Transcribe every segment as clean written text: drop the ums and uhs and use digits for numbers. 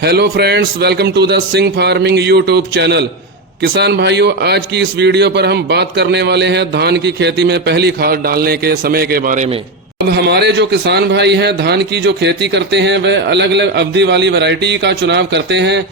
Hello friends, welcome to the Singh farming YouTube channel. किसान भाइयों, आज की इस वीडियो पर हम बात करने वाले हैं धान की खेती में पहली खाद डालने के समय के बारे में। अब हमारे जो किसान भाई हैं धान की जो खेती करते हैं वह अलग अलग अवधि वाली वैरायटी का चुनाव करते हैं।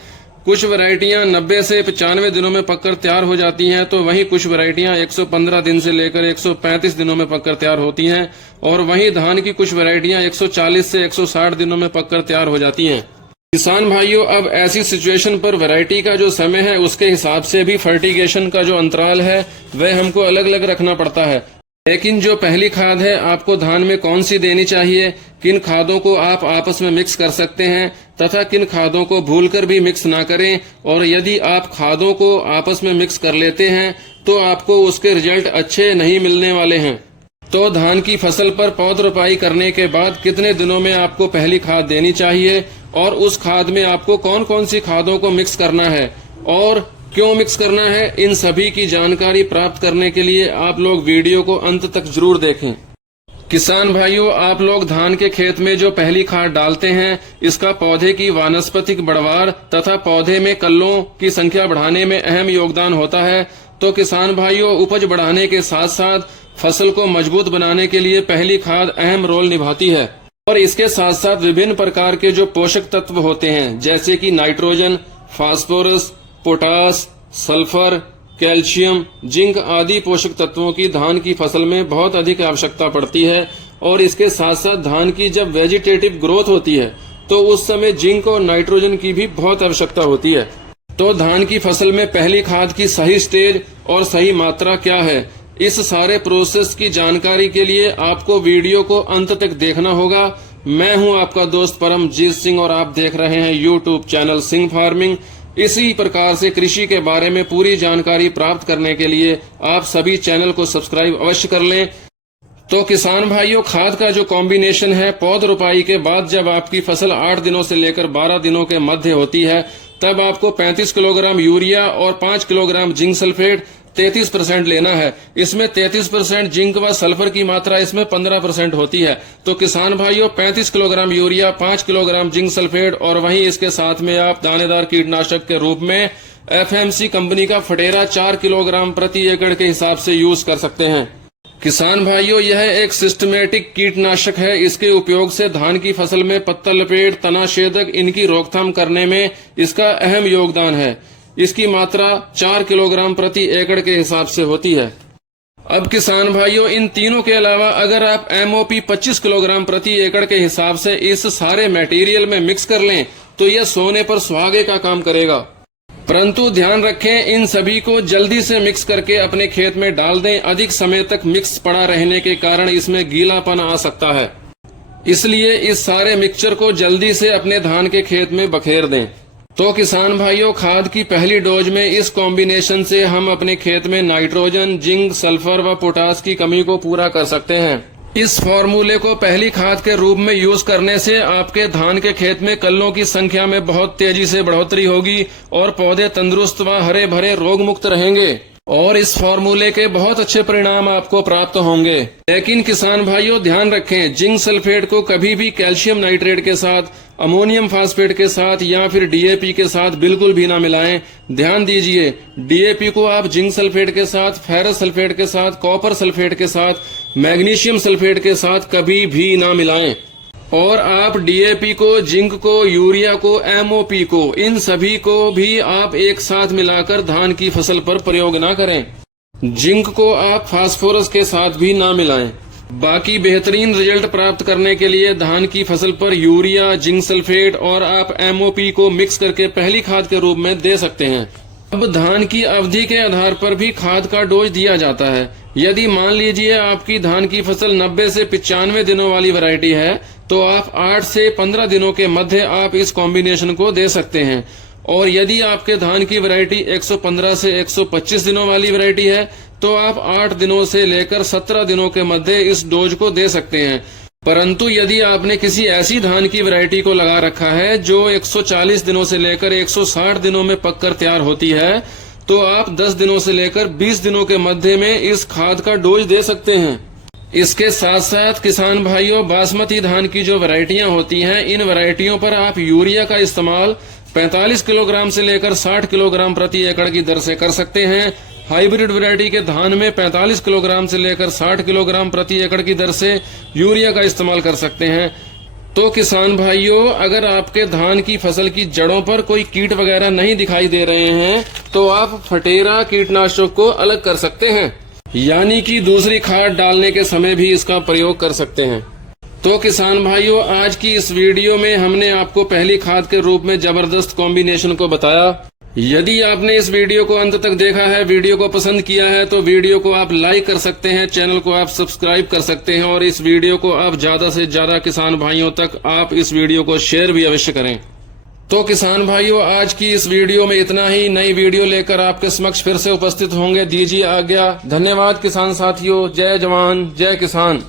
कुछ वैरायटियां 90 से 95 दिनों में पककर तैयार हो जाती हैं, तो वहीं कुछ वैरायटियां 115 दिन से लेकर 135 दिनों में पककर तैयार होती हैं, और वहीं धान की कुछ वैरायटियां 140 से 160 दिनों में पककर तैयार हो जाती हैं। किसान भाइयों, अब ऐसी सिचुएशन पर वैरायटी का जो समय है उसके हिसाब से भी फर्टिगेशन का जो अंतराल है वह हमको अलग अलग रखना पड़ता है। लेकिन जो पहली खाद है आपको धान में कौन सी देनी चाहिए, किन खादों को आप आपस में मिक्स कर सकते हैं तथा किन खादों को भूलकर भी मिक्स ना करें, और यदि आप खादों को आपस में मिक्स कर लेते हैं तो आपको उसके रिजल्ट अच्छे नहीं मिलने वाले हैं। तो धान की फसल पर पौध रोपाई करने के बाद कितने दिनों में आपको पहली खाद देनी चाहिए और उस खाद में आपको कौन कौन सी खादों को मिक्स करना है और क्यों मिक्स करना है, इन सभी की जानकारी प्राप्त करने के लिए आप लोग वीडियो को अंत तक जरूर देखें। किसान भाइयों, आप लोग धान के खेत में जो पहली खाद डालते हैं इसका पौधे की वानस्पतिक बढ़वार तथा पौधे में कल्लों की संख्या बढ़ाने में अहम योगदान होता है। तो किसान भाइयों, उपज बढ़ाने के साथ साथ फसल को मजबूत बनाने के लिए पहली खाद अहम रोल निभाती है, और इसके साथ साथ विभिन्न प्रकार के जो पोषक तत्व होते हैं जैसे कि nitrogen, phosphorus, potash, sulphur, calcium, zinc आदि पोषक तत्वों की धान की फसल में बहुत अधिक आवश्यकता पड़ती है। और इसके साथ साथ धान की जब वेजिटेटिव ग्रोथ होती है तो उस समय जिंक और नाइट्रोजन की भी बहुत आवश्यकता होती है। तो धान की फसल में पहली खाद की सही स्टेज और सही मात्रा क्या है, इस सारे प्रोसेस की जानकारी के लिए आपको वीडियो को अंत तक देखना होगा। मैं हूं आपका दोस्त परमजीत सिंह और आप देख रहे हैं यूट्यूब चैनल सिंह फार्मिंग। इसी प्रकार से कृषि के बारे में पूरी जानकारी प्राप्त करने के लिए आप सभी चैनल को सब्सक्राइब अवश्य कर लें। तो किसान भाइयों, खाद का जो कॉम्बिनेशन है, पौध रोपाई के बाद जब आपकी फसल 8 दिनों से लेकर 12 दिनों के मध्य होती है तब आपको 35 किलोग्राम यूरिया और 5 किलोग्राम जिंक सल्फेट 33% लेना है। इसमें 33% जिंक व सल्फर की मात्रा इसमें 15% होती है। तो किसान भाइयों, 35 kilogram urea, 5 kilogram zinc sulphate और वहीं इसके साथ में आप दानेदार कीटनाशक के रूप में FMC कंपनी का फटेरा 4 किलोग्राम प्रति एकड़ के हिसाब से यूज कर सकते हैं। किसान भाइयों, यह एक सिस्टमेटिक कीटनाशक है। इसके उपयोग से धान की फसल में पत्ता लपेट, तना छेदक इनकी रोकथाम करने में इसका अहम योगदान है। इसकी मात्रा 4 किलोग्राम प्रति एकड़ के हिसाब से होती है। अब किसान भाइयों, इन तीनों के अलावा अगर आप MOP 25 किलोग्राम प्रति एकड़ के हिसाब से इस सारे मटेरियल में मिक्स कर लें तो यह सोने पर सुहागे का काम करेगा। परंतु ध्यान रखें, इन सभी को जल्दी से मिक्स करके अपने खेत में डाल दें। अधिक समय तक मिक्स पड़ा रहने के कारण इसमें गीलापन आ सकता है, इसलिए इस सारे मिक्सचर को जल्दी से अपने धान के खेत में बखेर दें। तो किसान भाइयों, खाद की पहली डोज में इस कॉम्बिनेशन से हम अपने खेत में नाइट्रोजन, जिंक, सल्फर व पोटास की कमी को पूरा कर सकते हैं। इस फॉर्मूले को पहली खाद के रूप में यूज करने से आपके धान के खेत में कल्लों की संख्या में बहुत तेजी से बढ़ोतरी होगी और पौधे तंदुरुस्त व हरे भरे रोग मुक्त रहेंगे, और इस फॉर्मूले के बहुत अच्छे परिणाम आपको प्राप्त होंगे। लेकिन किसान भाइयों, ध्यान रखें, जिंक सल्फेट को कभी भी कैल्शियम नाइट्रेट के साथ, अमोनियम फास्फेट के साथ या फिर DAP के साथ बिल्कुल भी ना मिलाएं। ध्यान दीजिए, DAP को आप जिंक सल्फेट के साथ, फेरस सल्फेट के साथ, कॉपर सल्फेट के साथ, मैग्नीशियम सल्फेट के साथ कभी भी ना मिलाएं। और आप DAP को, जिंक को, यूरिया को, MOP को, इन सभी को भी आप एक साथ मिलाकर धान की फसल पर प्रयोग ना करें। जिंक को आप फास्फोरस के साथ भी ना मिलाएं। बाकी बेहतरीन रिजल्ट प्राप्त करने के लिए धान की फसल पर यूरिया, जिंक सल्फेट और आप MOP को मिक्स करके पहली खाद के रूप में दे सकते हैं। अब धान की अवधि के आधार पर भी खाद का डोज दिया जाता है। यदि मान लीजिए आपकी धान की फसल 90 से 95 दिनों वाली वैरायटी है तो आप 8 से 15 दिनों के मध्य आप इस कॉम्बिनेशन को दे सकते हैं। और यदि आपके धान की वैरायटी 115 से 125 दिनों वाली वैरायटी है तो आप 8 दिनों से लेकर 17 दिनों के मध्य इस डोज को दे सकते हैं। परंतु यदि आपने किसी ऐसी धान की वैरायटी को लगा रखा है जो 140 दिनों से लेकर 160 दिनों में पककर तैयार होती है तो आप 10 दिनों से लेकर 20 दिनों के मध्य में इस खाद का डोज दे सकते हैं। इसके साथ साथ किसान भाइयों, बासमती धान की जो वैरायटियां होती हैं, इन वैरायटियों पर आप यूरिया का इस्तेमाल 45 किलोग्राम से लेकर 60 किलोग्राम प्रति एकड़ की दर से कर सकते हैं। हाइब्रिड वैरायटी के धान में 45 किलोग्राम से लेकर 60 किलोग्राम प्रति एकड़ की दर से यूरिया का इस्तेमाल कर सकते हैं। तो किसान भाइयों, अगर आपके धान की फसल की जड़ों पर कोई कीट वगैरह नहीं दिखाई दे रहे हैं तो आप फटेरा कीटनाशक को अलग कर सकते हैं, यानी कि दूसरी खाद डालने के समय भी इसका प्रयोग कर सकते हैं। तो किसान भाइयों, आज की इस वीडियो में हमने आपको पहली खाद के रूप में जबरदस्त कॉम्बिनेशन को बताया। यदि आपने इस वीडियो को अंत तक देखा है, वीडियो को पसंद किया है, तो वीडियो को आप लाइक कर सकते हैं, चैनल को आप सब्सक्राइब कर सकते हैं और इस वीडियो को आप ज्यादा से ज्यादा किसान भाइयों तक आप इस वीडियो को शेयर भी अवश्य करें। तो किसान भाइयों, आज की इस वीडियो में इतना ही। नई वीडियो लेकर आपके समक्ष फिर से उपस्थित होंगे। दीजिए आज्ञा। धन्यवाद किसान साथियों। जय जवान जय किसान।